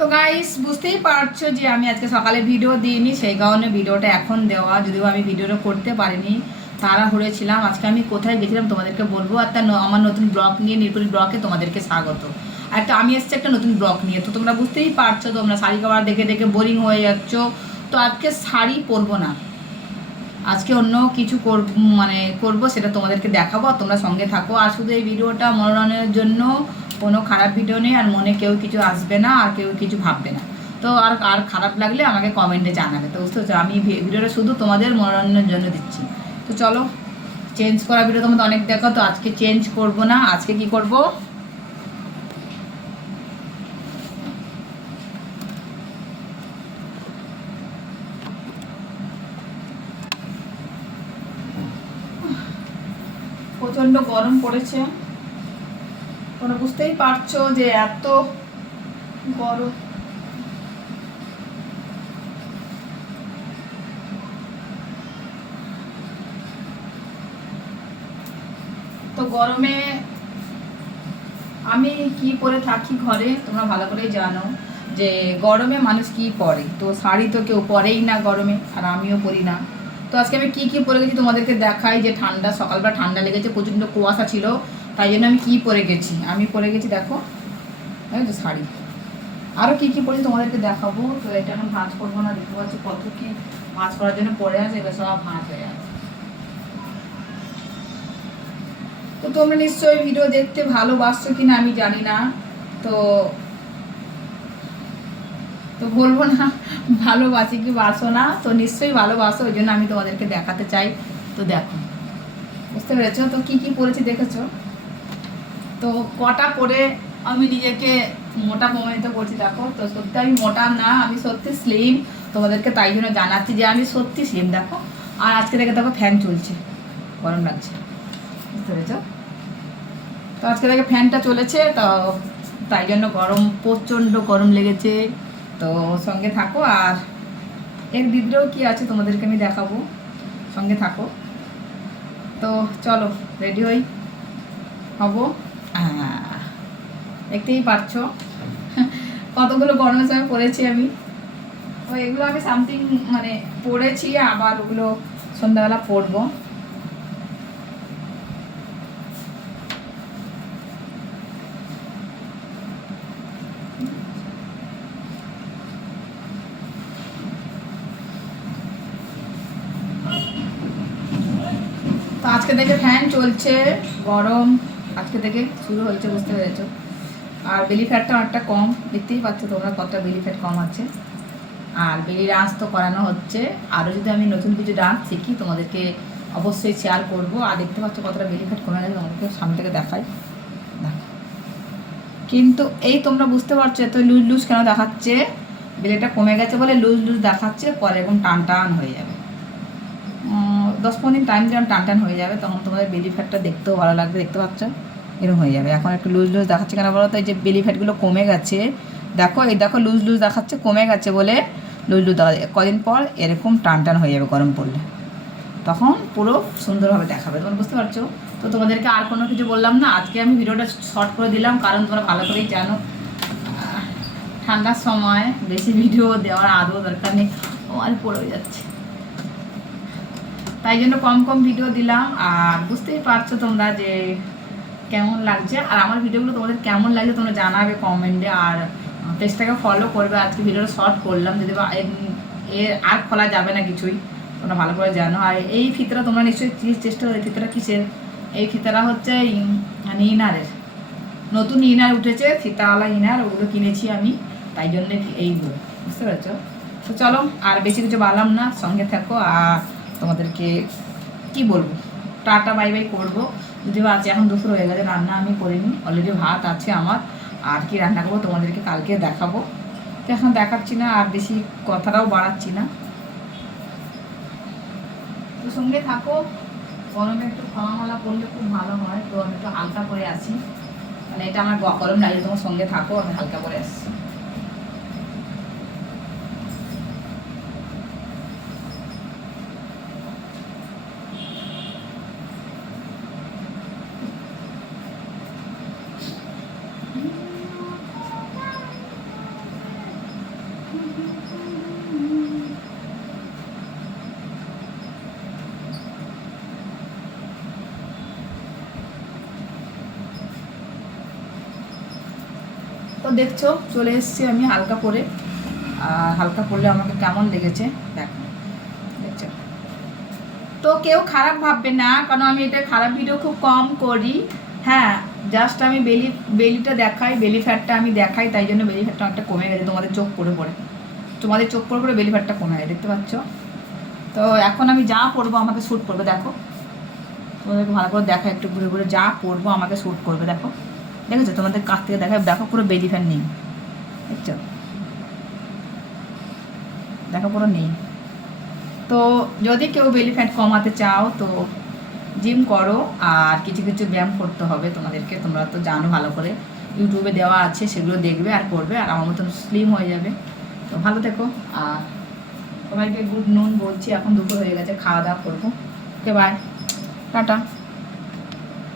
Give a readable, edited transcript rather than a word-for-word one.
তো গাইস বুঝতেই পারছো যে আমি আজকে সকালে ভিডিও দিইনি, সেই কারণে ভিডিওটা এখন দেওয়া, যদিও আমি ভিডিওটা করতে পারিনি, তাড়াহুড়ো ছিলাম। আজকে আমি কোথায় গেছিলাম তোমাদেরকে বলবো, আর তার আমার নতুন ব্লগ নিয়ে, নির্পুল ব্লগে তোমাদেরকে স্বাগত। আর একটা আমি এসেছি একটা নতুন ব্লগ নিয়ে। তো তোমরা বুঝতেই পারছো, তোমরা শাড়ি কাপড় দেখে দেখে বোরিং হয়ে যাচ্ছ। তো আজকে শাড়ি পরবো না, আজকে অন্য কিছু করবো, সেটা তোমাদেরকে দেখাবো, আর তোমরা সঙ্গে থাকো। আর শুধু এই ভিডিওটা মনোরঞ্জনের জন্য, কোনো খারাপ ভিডিও নেই, আর মনে কেউ কিছু আসবে না, আর কেউ কিছু ভাববে না। তো আর আর খারাপ লাগলে আমাকে কমেন্টে জানাবে। তো বুঝতে পারছো, আমি ভিডিওটা শুধু তোমাদের মনোরঞ্জনের জন্য দিচ্ছি। তো চলো, চেঞ্জ করা ভিডিও তোমাদের অনেক দেখো, তো আজকে চেঞ্জ করব না। আজকে কি করব, প্রচণ্ড গরম পড়েছে, তোমরা বুঝতেই পারছো যে এত গরম। তো গরমে আমি কি পরে থাকি ঘরে, তোমরা ভালো করেই জানো যে গরমে মানুষ কি পরে। তো শাড়ি তো কেউ পরেই না গরমে, আর আমিও পরি না। তো আজকে আমি কি পরে গেছি তোমাদেরকে দেখাই। যে ঠান্ডা, সকালবেলা ঠান্ডা লেগেছে, প্রচণ্ড কুয়াশা ছিল, তাই জন্য আমি কি পরে গেছি। আমি পরে গেছি, দেখো এই যে শাড়ি। আরও কি পরেছি তোমাদেরকে দেখাবো। তো এটা এখন ভাঁজ করবো না, দেখতে পাচ্ছি কত কি ভাঁজ করার জন্য পরে আছে, এবার সব ভাঁজ হয়ে আছে। তো তোমরা নিশ্চয়ই ভিডিও দেখতে ভালোবাসছো কিনা আমি জানি না, তো তো বলবো না ভালোবাসি কি বাসো না, তো নিশ্চয়ই ভালোবাসো, ওই জন্য আমি তোমাদেরকে দেখাতে চাই। তো দেখো, বুঝতে পেরেছো তো কি পরেছি দেখেছো। তো কটা পরে আমি নিজেকে মোটা প্রমাণিত করছি, দেখো। তো সত্যি আমি মোটা না, আমি সত্যি স্লিম, তোমাদেরকে তাই জন্য জানাচ্ছি যে আমি সত্যি স্লিম, দেখো। আর আজকে দেখো ফ্যান চলছে, গরম লাগছে, বুঝতে পেরেছো। তো আজকে থেকে ফ্যানটা চলেছে, তো তাই জন্য গরম, প্রচণ্ড গরম লেগেছে। তো সঙ্গে থাকো, আর এর ভিতরেও কি আছে তোমাদেরকে আমি দেখাবো, সঙ্গে থাকো। তো চলো রেডি হব। দেখতেই পারছো কতগুলো গরমের সময় পরেছি আমি। তো এগুলো আমি সামথিং পরেছি, আবার ওগুলো সন্ধ্যাবেলা পরবো। তো আজকে থেকে ফ্যান চলছে, গরম আজকে থেকে শুরু হয়েছে, বুঝতে পেরেছো। আর বেলি ফ্যাটটা অনেকটা কম, দেখতেই পাচ্ছ তোমরা কতটা বেলি ফ্যাট কম আছে। আর বেলি ডান্স তো করানো হচ্ছে, আরও যদি আমি নতুন কিছু ডান্স শিখি তোমাদেরকে অবশ্যই শেয়ার করবো। আর দেখতে পাচ্ছ কতটা বেলি ফ্যাট কমে গেছে, তোমাদেরকে সামনে থেকে দেখাই। কিন্তু এই তোমরা বুঝতে পারছো এত লুজ কেন দেখাচ্ছে, বেলিটা কমে গেছে বলে লুজ দেখাচ্ছে, পরে এরকম টান হয়ে যাবে। 10-15 দিন টাইম দিলাম, টান হয়ে যাবে, তখন তোমাদের বেলি ফ্যাটটা দেখতেও ভালো লাগবে, দেখতে পাচ্ছ এরকম হয়ে যাবে। এখন একটু লুজ দেখাচ্ছে কেন বলো তো, এই যে বেলি ফ্যাটগুলো কমে গেছে, দেখো এই দেখো লুজ দেখাচ্ছে, কমে গেছে বলে লুজ দেখা যায়। কদিন পর এরকম টান হয়ে যাবে গরম পড়লে, তখন পুরো সুন্দরভাবে দেখাবে, তোমরা বুঝতে পারছো। তো তোমাদেরকে আর কোনো কিছু বললাম না, আজকে আমি ভিডিওটা শর্ট করে দিলাম, কারণ তোমরা ভালো করেই জানো ঠান্ডার সময় বেশি ভিডিও দেওয়ার আদৌ দরকার নেই, আমার পড়ে যাচ্ছে, তাই জন্য কম ভিডিও দিলাম। আর বুঝতেই পারছো তোমরা যে কেমন লাগছে, আর আমার ভিডিওগুলো তোমাদের কেমন লাগছে তোমরা জানাবে কমেন্টে। আর পেজটাকে ফলো করবে, আজকে ভিডিওটা শর্ট করলাম, যদি এর আর খোলা যাবে না কিছুই, তোমরা ভালো করে জানো। আর এই ফিতরা তোমরা নিশ্চয়ই চেষ্টা করে, ফিতরা কিসের, এই ফিতরা হচ্ছে ইনারের, নতুন ইনার উঠেছে ফিতাওয়ালা ইনার, ওগুলো কিনেছি আমি, তাই জন্য এইগুলো, বুঝতে পেরেছো। তো চলো আর বেশি কিছু বললাম না, সঙ্গে থাকো। আর তোমাদেরকে কি বলবো, টাটা বাই বাই করবো। যদিও আছে এখন দুপুর হয়ে গেছে, রান্না আমি করিনি, অলরেডি ভাত আছে আমার, আর কি রান্না করবো তোমাদেরকে কালকে দেখাবো। তো এখন দেখাচ্ছি না, আর বেশি কথাটাও বাড়াচ্ছি না, তো সঙ্গে থাকো। গরমে একটু খোলামেলা করলে খুব ভালো হয়, তো আমি একটু হালকা করে আসি, এটা আমার গরম লাগছে, তোমার সঙ্গে থাকো, আমি হালকা করে আসছি। তো দেখছো চলে এসেছি আমি হালকা পরে, আর হালকা পরলে আমাকে কেমন লেগেছে দেখো, দেখছো। তো কেউ খারাপ ভাববে না, কারণ আমি এটা খারাপ ভিডিও খুব কম করি। হ্যাঁ, জাস্ট আমি বেলিটা দেখাই, বেলি ফ্যাটটা আমি দেখাই, তাই জন্য বেলি ফ্যাটটা অনেকটা কমে গেছে। তোমাদের চোখ পড়ে বেলি ফ্যাটটা কমে গেছে, দেখতে পাচ্ছ। তো এখন আমি যা পরবো আমাকে শ্যুট করবে, দেখো তোমাদেরকে ভালো করে দেখা, একটু ঘুরে ঘুরে যা পরবো আমাকে শ্যুট করবে, দেখো দেখেছো, তোমাদের কাছ থেকে দেখা, দেখো পুরো বেলি ফ্যাট নেই, দেখছো, দেখো পুরো নেই। তো যদি কেউ বেলি ফ্যাট কমাতে চাও তো জিম করো, আর কিছু কিছু ব্যায়াম করতে হবে তোমাদেরকে, তোমরা তো জানো ভালো করে, ইউটিউবে দেওয়া আছে, সেগুলো দেখবে আর করবে, আর আমার মতন স্লিম হয়ে যাবে। তো ভালো থেকো, আর সবাইকে গুড নুন বলছি, এখন দুপুর হয়ে গেছে, খাওয়া দাওয়া করবো। Okay bye, tata.